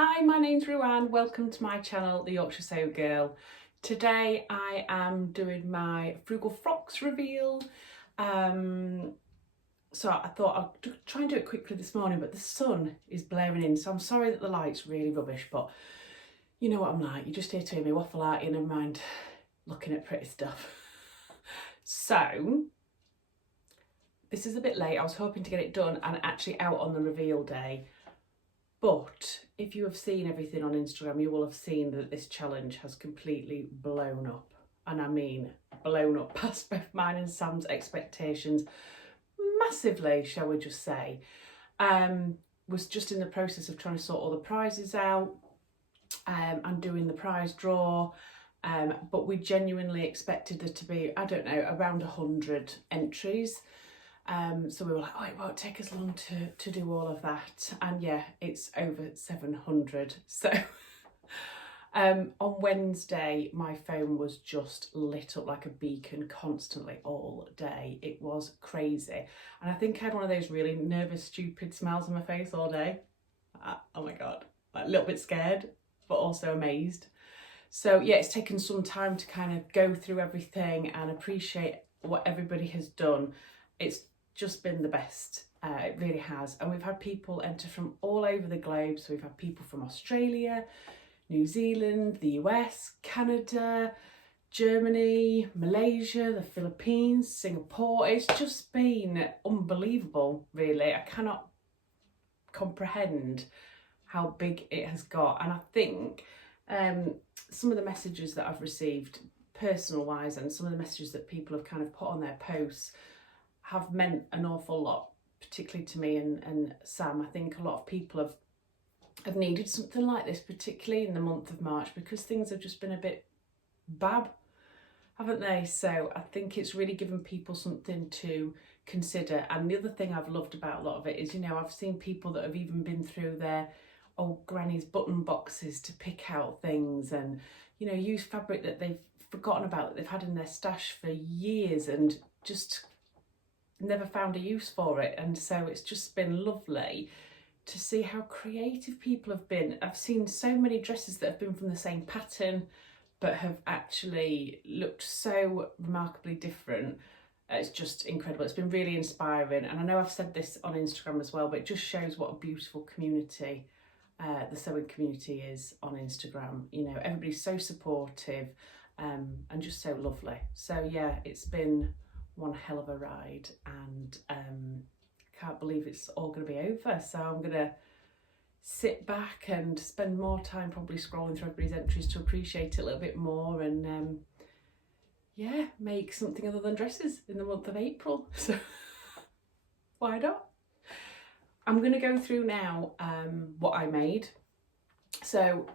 Hi, my name's Ruan. Welcome to my channel, The Yorkshire Sew Girl. Today I am doing my Frugal Frocks reveal. So I thought I'll try and do it quickly this morning, but the sun is blaring in, so I'm sorry that the light's really rubbish, but you know what I'm like. You're just here to hear me waffle out, you never mind looking at pretty stuff. So this is a bit late. I was hoping to get it done and actually out on the reveal day. But if you have seen everything on Instagram, you will have seen that this challenge has completely blown up. And I mean blown up past both mine and Sam's expectations massively, shall we just say. Was just in the process of trying to sort all the prizes out and doing the prize draw. But we genuinely expected there to be, I don't know, around 100 entries. So we were like, oh, it won't take us long to do all of that. And yeah, it's over 700. So on Wednesday, my phone was just lit up like a beacon constantly all day. It was crazy. And I think I had one of those really nervous, stupid smiles on my face all day. Oh my God, like a little bit scared, but also amazed. So yeah, it's taken some time to kind of go through everything and appreciate what everybody has done. It's just been the best, it really has. And we've had people enter from all over the globe. So we've had people from Australia, New Zealand, the US, Canada, Germany, Malaysia, the Philippines, Singapore. It's just been unbelievable, really. I cannot comprehend how big it has got. And I think some of the messages that I've received personal wise and some of the messages that people have kind of put on their posts have meant an awful lot, particularly to me and Sam. I think a lot of people have needed something like this, particularly in the month of March, because things have just been a bit bab, haven't they? So I think it's really given people something to consider. And the other thing I've loved about a lot of it is, you know, I've seen people that have even been through their old granny's button boxes to pick out things and, you know, use fabric that they've forgotten about, that they've had in their stash for years and just never found a use for it. And so it's just been lovely to see how creative people have been. I've seen so many dresses that have been from the same pattern but have actually looked so remarkably different. It's just incredible. It's been really inspiring, and I know I've said this on Instagram as well, but it just shows what a beautiful community the sewing community is on Instagram. You know, everybody's so supportive and just so lovely. So yeah, it's been one hell of a ride, and can't believe it's all going to be over. So I'm going to sit back and spend more time probably scrolling through everybody's entries to appreciate it a little bit more, and yeah, make something other than dresses in the month of April. So why not? I'm going to go through now what I made. So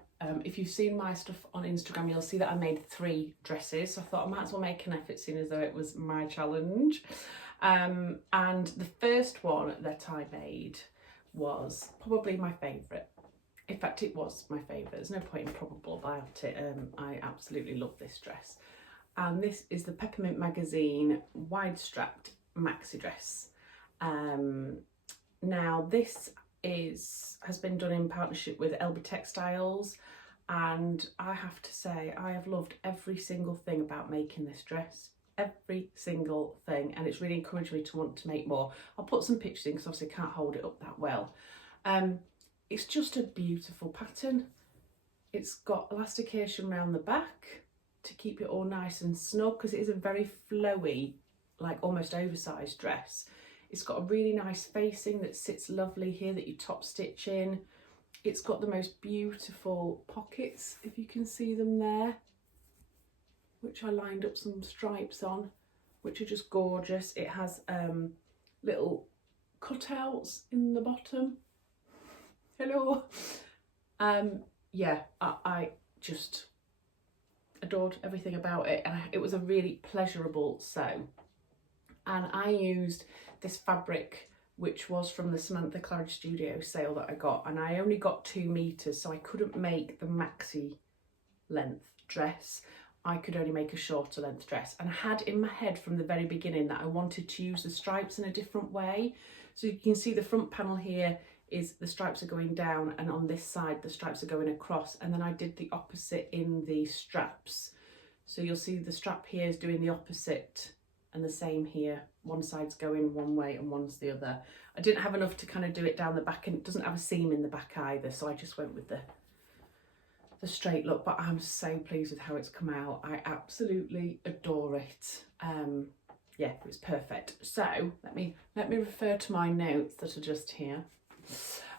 if you've seen my stuff on Instagram, you'll see that I made 3 dresses. So I thought I might as well make an effort, seeing as though it was my challenge. And the first one that I made was probably my favourite. In fact, it was my favourite. There's no point in probable about it. I absolutely love this dress. And this is the Peppermint magazine wide strapped maxi dress. Now this has been done in partnership with Elba Textiles, and I have to say I have loved every single thing about making this dress, every single thing, and it's really encouraged me to want to make more. I'll put some pictures in because obviously I can't hold it up that well. It's just a beautiful pattern. It's got elastication around the back to keep it all nice and snug, because it is a very flowy, like almost oversized dress. It's got a really nice facing that sits lovely here that you top stitch in. It's got the most beautiful pockets, if you can see them there, which I lined up some stripes on, which are just gorgeous. It has little cutouts in the bottom. Hello. Yeah, I just adored everything about it, and it was a really pleasurable sew. And I used this fabric which was from the Samantha Claridge Studio sale that I got, and I only got 2 meters, so I couldn't make the maxi length dress. I could only make a shorter length dress, and I had in my head from the very beginning that I wanted to use the stripes in a different way. So you can see the front panel here is the stripes are going down, and on this side the stripes are going across, and then I did the opposite in the straps. So you'll see the strap here is doing the opposite, and the same here. One side's going one way and one's the other. I didn't have enough to kind of do it down the back, and it doesn't have a seam in the back either, so I just went with the straight look, but I'm so pleased with how it's come out. I absolutely adore it. Yeah, it was perfect. So let me refer to my notes that are just here.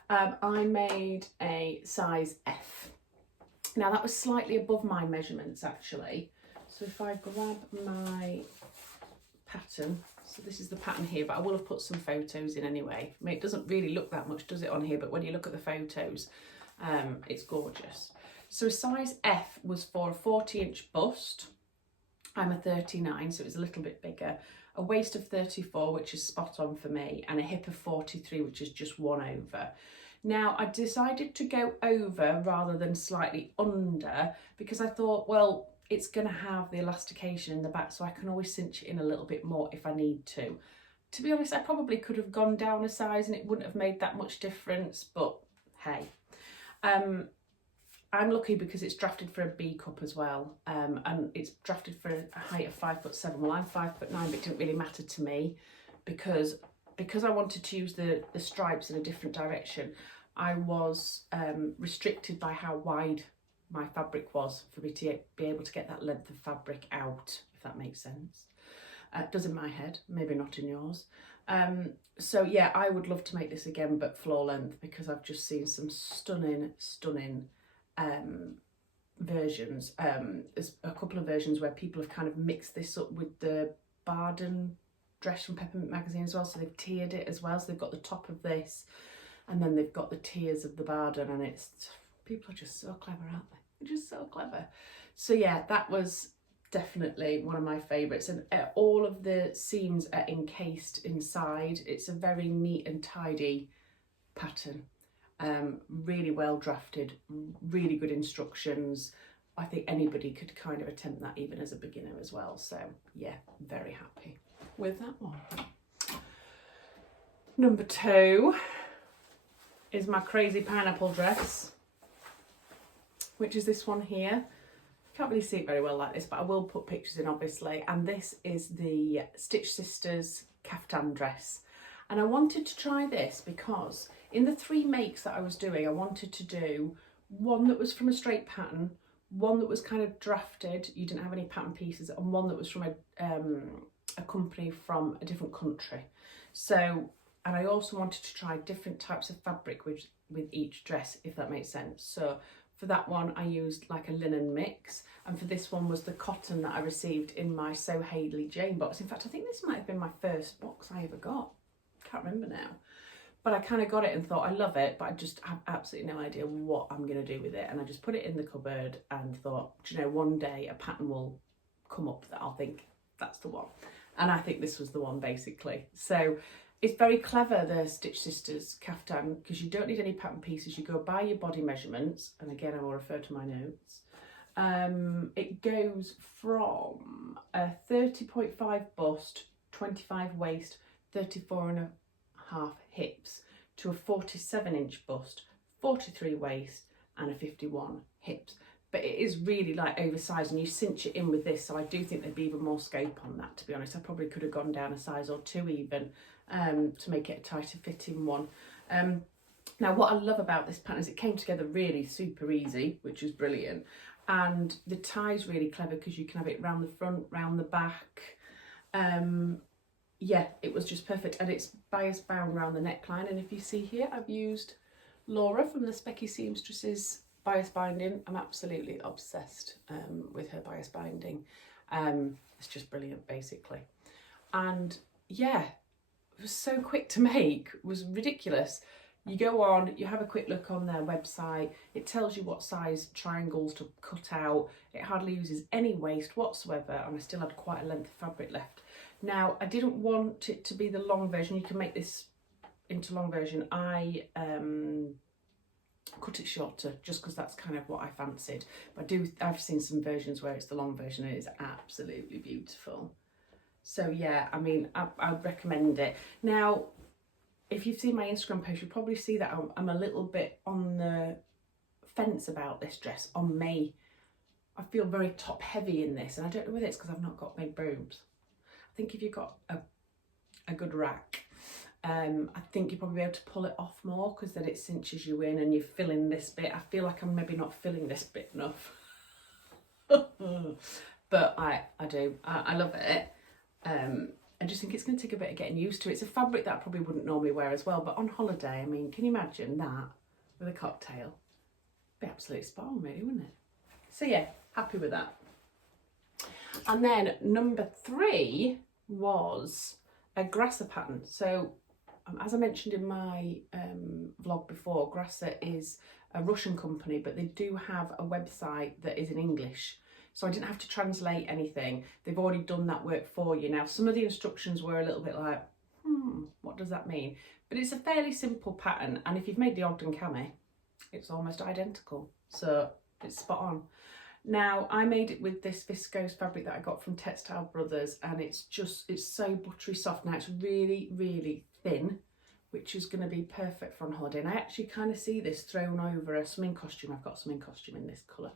I made a size F. Now that was slightly above my measurements actually. So if I grab my pattern, so this is the pattern here, but I will have put some photos in anyway. I mean, it doesn't really look that much, does it, on here? But when you look at the photos, it's gorgeous. So a size F was for a 40-inch bust. I'm a 39, so it was a little bit bigger. A waist of 34, which is spot on for me, and a hip of 43, which is just one over. Now, I decided to go over rather than slightly under because I thought, well, it's going to have the elastication in the back, so I can always cinch it in a little bit more if I need to. To be honest, I probably could have gone down a size and it wouldn't have made that much difference, but hey. I'm lucky because it's drafted for a B cup as well, and it's drafted for a height of 5'7". Well, I'm 5'9", but it didn't really matter to me because I wanted to use the stripes in a different direction. I was restricted by how wide my fabric was for me to be able to get that length of fabric out, if that makes sense. It does in my head, maybe not in yours. So yeah, I would love to make this again, but floor length, because I've just seen some stunning versions. There's a couple of versions where people have kind of mixed this up with the Barden dress from Peppermint magazine as well, so they've tiered it as well. So they've got the top of this and then they've got the tiers of the Barden, and it's, people are just so clever, aren't they? They're just so clever. So yeah, that was definitely one of my favourites, and all of the seams are encased inside. It's a very neat and tidy pattern. Really well drafted, really good instructions. I think anybody could kind of attempt that even as a beginner as well. So yeah, very happy with that one. Number 2 is my crazy pineapple dress, which is this one here. Can't really see it very well like this, but I will put pictures in obviously. And this is the Stitch Sisters caftan dress. And I wanted to try this because in the 3 makes that I was doing, I wanted to do one that was from a straight pattern, one that was kind of drafted, you didn't have any pattern pieces, and one that was from a company from a different country. So, and I also wanted to try different types of fabric with each dress, if that makes sense. So for that one, I used like a linen mix, and for this one was the cotton that I received in my So Hayley Jane box. In fact, I think this might have been my first box I ever got. Can't remember now. But I kind of got it and thought, I love it, but I just have absolutely no idea what I'm going to do with it. And I just put it in the cupboard and thought, do you know, one day a pattern will come up that I'll think, that's the one. And I think this was the one, basically. So it's very clever, the Stitch Sisters caftan, because you don't need any pattern pieces. You go by your body measurements. And again, I will refer to my notes. It goes from a 30.5 bust, 25 waist, 34.5 hips to a 47-inch bust, 43 waist and a 51 hips. But it is really like oversized, and you cinch it in with this, so I do think there'd be even more scope on that, to be honest. I probably could have gone down a size or 2 even to make it a tighter fitting one. Now what I love about this pattern is it came together really super easy, which is brilliant, and the tie's really clever because you can have it round the front, round the back. Yeah, it was just perfect, and it's bias bound around the neckline. And if you see here, I've used Laura from the Specky Seamstresses bias binding. I'm absolutely obsessed with her bias binding. It's just brilliant, basically. And yeah, it was so quick to make, it was ridiculous. You go on, you have a quick look on their website, it tells you what size triangles to cut out, it hardly uses any waste whatsoever, and I still had quite a length of fabric left. Now, I didn't want it to be the long version. You can make this into long version. I cut it shorter just because that's kind of what I fancied. But I've seen some versions where it's the long version, and it is absolutely beautiful. So yeah, I mean, I'd recommend it. Now, if you've seen my Instagram post, you'll probably see that I'm a little bit on the fence about this dress on me. I feel very top heavy in this, and I don't know whether it's because I've not got big boobs. I think if you've got a good rack, I think you'll probably be able to pull it off more, because then it cinches you in and you're filling this bit. I feel like I'm maybe not filling this bit enough. But I do. I love it. I just think it's going to take a bit of getting used to. It's a fabric that I probably wouldn't normally wear as well, but on holiday, I mean, can you imagine that with a cocktail? It'd be absolutely spot on, really, wouldn't it? So yeah, happy with that. And then number 3 was a Grasser pattern. So as I mentioned in my vlog before, Grasser is a Russian company, but they do have a website that is in English. So I didn't have to translate anything. They've already done that work for you. Now, some of the instructions were a little bit like, what does that mean? But it's a fairly simple pattern. And if you've made the Ogden cami, it's almost identical. So it's spot on. Now, I made it with this viscose fabric that I got from Textile Brothers, and it's so buttery soft. Now, it's really, really thin, which is going to be perfect for on holiday. And I actually kind of see this thrown over a swimming costume. I've got a swimming costume in this colour,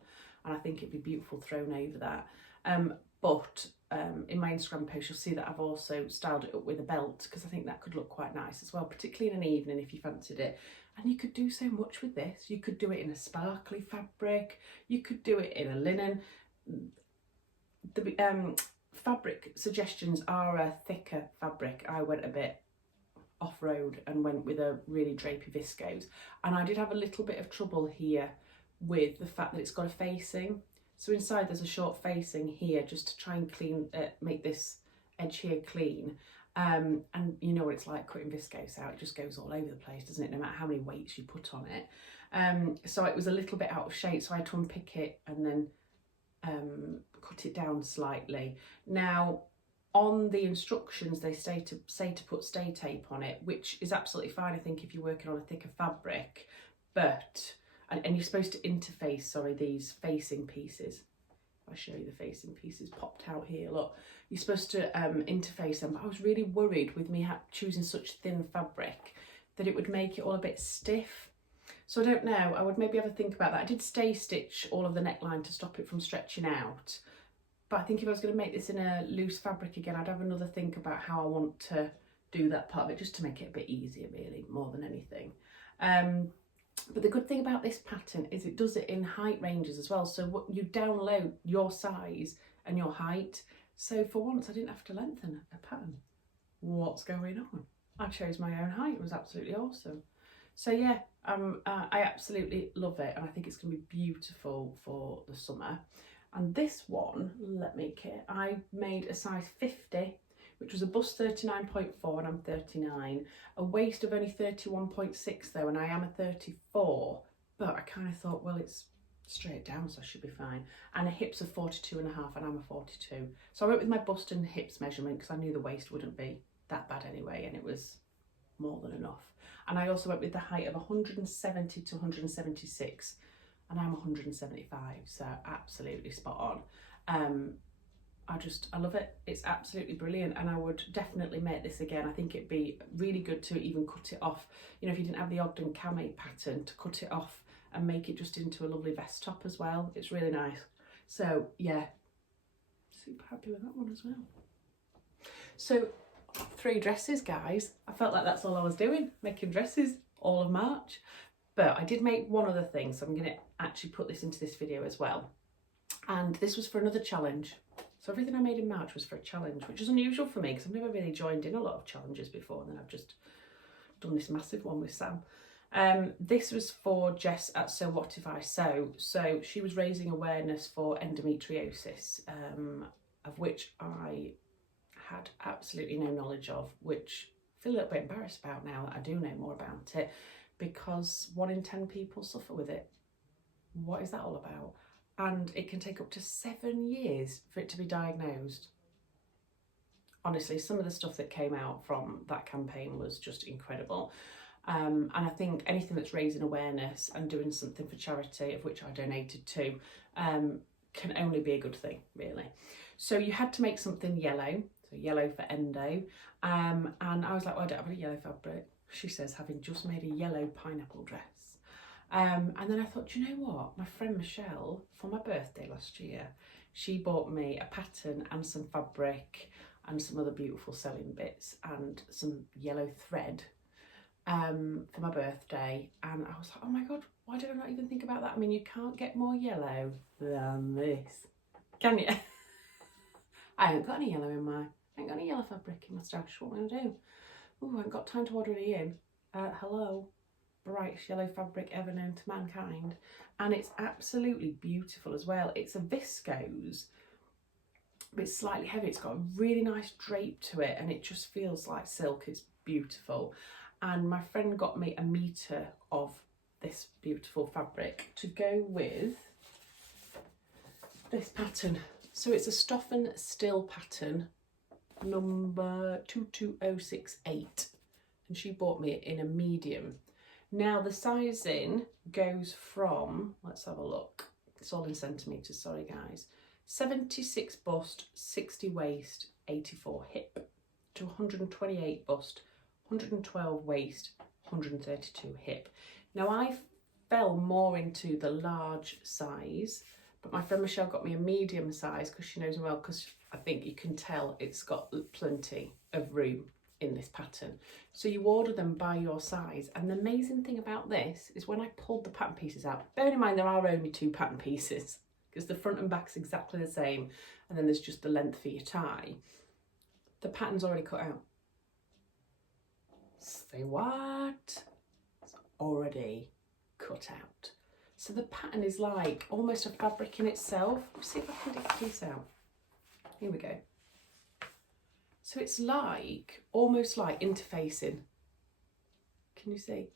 and I think it'd be beautiful thrown over that. But in my Instagram post, you'll see that I've also styled it up with a belt, because I think that could look quite nice as well, particularly in an evening if you fancied it. And you could do so much with this. You could do it in a sparkly fabric. You could do it in a linen. The fabric suggestions are a thicker fabric. I went a bit off-road and went with a really drapey viscose. And I did have a little bit of trouble here with the fact that it's got a facing. So inside there's a short facing here, just to try and make this edge here clean. And you know what it's like cutting viscose out, it just goes all over the place, doesn't it, no matter how many weights you put on it. So it was a little bit out of shape, so I had to unpick it and then cut it down slightly. Now, on the instructions, they say to put stay tape on it, which is absolutely fine, I think, if you're working on a thicker fabric. But, and you're supposed to interface, these facing pieces. I'll show you the facing pieces popped out here, look. You're supposed to interface them, but I was really worried with me choosing such thin fabric that it would make it all a bit stiff. So I don't know, I would maybe have a think about that. I did stay stitch all of the neckline to stop it from stretching out, but I think if I was going to make this in a loose fabric again, I'd have another think about how I want to do that part of it, just to make it a bit easier, really, more than anything. But the good thing about this pattern is it does it in height ranges as well. So what you download your size and your height. So for once, I didn't have to lengthen a pattern. What's going on? I chose my own height. It was absolutely awesome. So yeah, I absolutely love it. And I think it's going to be beautiful for the summer. And this one, I made a size 50, which was a bust 39.4 and I'm 39, a waist of only 31.6 though, and I am a 34, but I kind of thought, well, it's straight down, so I should be fine. And a hips of 42.5 and I'm a 42. So I went with my bust and hips measurement because I knew the waist wouldn't be that bad anyway, and it was more than enough. And I also went with the height of 170 to 176, and I'm 175, so absolutely spot on. I love it. It's absolutely brilliant, and I would definitely make this again. I think it'd be really good to even cut it off. You know, if you didn't have the Ogden cami pattern, to cut it off and make it just into a lovely vest top as well. It's really nice. So yeah, super happy with that one as well. So 3 dresses, guys. I felt like that's all I was doing, making dresses all of March. But I did make one other thing, so I'm going to actually put this into this video as well. And this was for another challenge. So everything I made in March was for a challenge, which is unusual for me because I've never really joined in a lot of challenges before, and then I've just done this massive one with Sam. This was for Jess at So What If I Sew. So she was raising awareness for endometriosis, of which I had absolutely no knowledge of, which I feel a little bit embarrassed about now that I do know more about it, because 1 in 10 people suffer with it. What is that all about? And it can take up to 7 years for it to be diagnosed. Honestly, some of the stuff that came out from that campaign was just incredible. And I think anything that's raising awareness and doing something for charity, of which I donated to, can only be a good thing, really. So you had to make something yellow, so yellow for endo. And I was like, well, I don't have a yellow fabric. she says, having just made a yellow pineapple dress. And then I thought, do you know what? My friend Michelle, for my birthday last year, she bought me a pattern and some fabric and some other beautiful sewing bits and some yellow thread for my birthday. And I was like, oh my God, why did I not even think about that? I mean, you can't get more yellow than this, can you? I ain't got any yellow in my, I ain't got any yellow fabric in my stash. What am I gonna do? Oh, I ain't got time to order any in. Hello, brightest yellow fabric ever known to mankind. And it's absolutely beautiful as well. It's a viscose, but it's slightly heavy. It's got a really nice drape to it and it just feels like silk. It's beautiful. And my friend got me a metre of this beautiful fabric to go with this pattern. So it's a Stuff and Still pattern, number 22068. And she bought me it in a medium. Now the sizing goes from, let's have a look, it's all in centimetres, sorry guys, 76 bust, 60 waist, 84 hip, to 128 bust, 112 waist, 132 hip. Now I fell more into the large size, but my friend Michelle got me a medium size because she knows me well, because I think you can tell it's got plenty of room in this pattern. So you order them by your size, and the amazing thing about this is when I pulled the pattern pieces out, bearing in mind there are only 2 pattern pieces because the front and back's exactly the same, and then there's just the length for your tie. The pattern's already cut out. Say what? It's already cut out. So the pattern is like almost a fabric in itself. Let's see if I can dig the piece out. Here we go. So it's like, almost like interfacing. Can you see?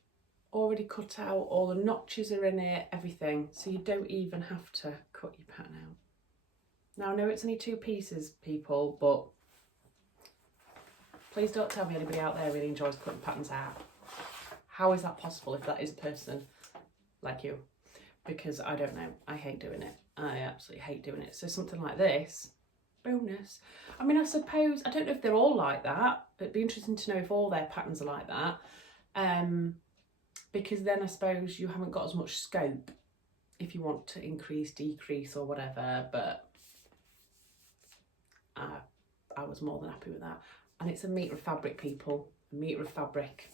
Already cut out, all the notches are in it, everything. So you don't even have to cut your pattern out. Now I know it's only 2 pieces, people, but please don't tell me anybody out there really enjoys cutting patterns out. How is that possible if that is a person like you? Because I don't know, I hate doing it. I absolutely hate doing it. So something like this, bonus. I mean, I suppose, I don't know if they're all like that. It'd be interesting to know if all their patterns are like that. Because then I suppose you haven't got as much scope if you want to increase, decrease or whatever, but I was more than happy with that. And it's a metre of fabric, people, a metre of fabric.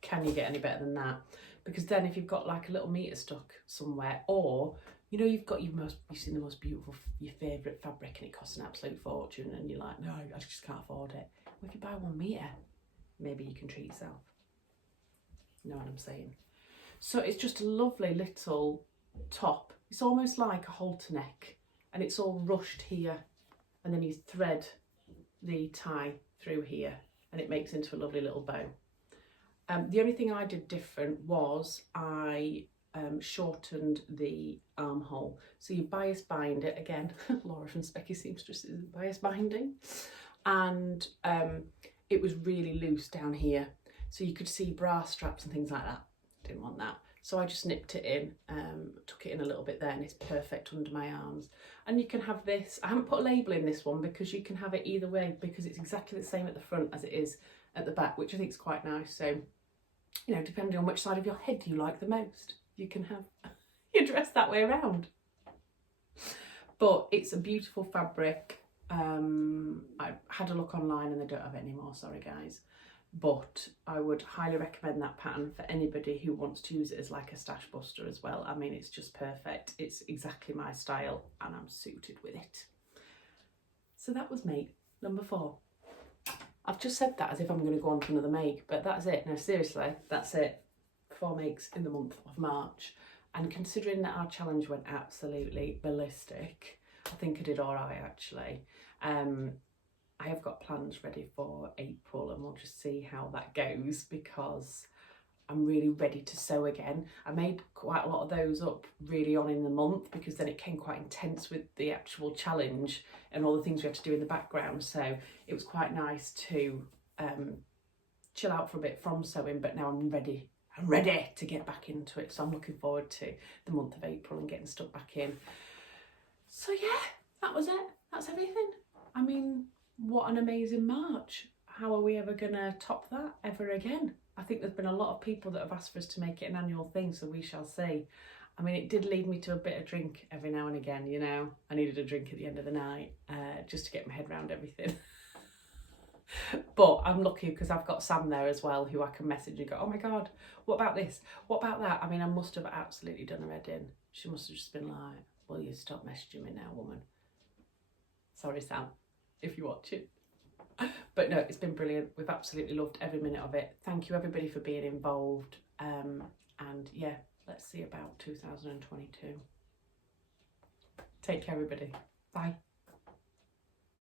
Can you get any better than that? Because then if you've got like a little metre stuck somewhere, or you know, you've seen the most beautiful, your favourite fabric and it costs an absolute fortune and you're like, no, I just can't afford it. Well, if you buy 1 metre, maybe you can treat yourself. You know what I'm saying? So it's just a lovely little top. It's almost like a halter neck and it's all rushed here, and then you thread the tie through here and it makes into a lovely little bow. The only thing I did different was I shortened the armhole. So you bias bind it again. Laura from Specky Seamstresses bias binding, and it was really loose down here, so you could see bra straps and things like that. Didn't want that, so I just nipped it in, took it in a little bit there, and it's perfect under my arms. And you can have this, I haven't put a label in this one because you can have it either way, because it's exactly the same at the front as it is at the back, which I think is quite nice. So, you know, depending on which side of your head you like the most, you can have your dress that way around. But it's a beautiful fabric. I had a look online and they don't have it anymore, sorry guys. But I would highly recommend that pattern for anybody who wants to use it as like a stash buster as well. I mean, it's just perfect. It's exactly my style and I'm suited with it. So that was make number 4. I've just said that as if I'm going to go on to another make, but that's it. No, seriously, that's it. 4 makes in the month of March. And considering that our challenge went absolutely ballistic, I think I did all right actually. I have got plans ready for April and we'll just see how that goes, because I'm really ready to sew again. I made quite a lot of those up really on in the month because then it came quite intense with the actual challenge and all the things we had to do in the background. So it was quite nice to chill out for a bit from sewing, but now I'm ready to get back into it. So I'm looking forward to the month of April and getting stuck back in. So yeah, that was it. That's everything. I mean, what an amazing March. How are we ever gonna top that ever again? I think there's been a lot of people that have asked for us to make it an annual thing, so we shall see. I mean, it did lead me to a bit of drink every now and again, you know. I needed a drink at the end of the night just to get my head around everything. But I'm lucky because I've got Sam there as well, who I can message and go, oh my God, what about this? What about that? I mean, I must have absolutely done her head in. She must have just been like, will you stop messaging me now, woman? Sorry, Sam, if you're watching. But no, it's been brilliant. We've absolutely loved every minute of it. Thank you, everybody, for being involved. And yeah, let's see about 2022. Take care, everybody. Bye.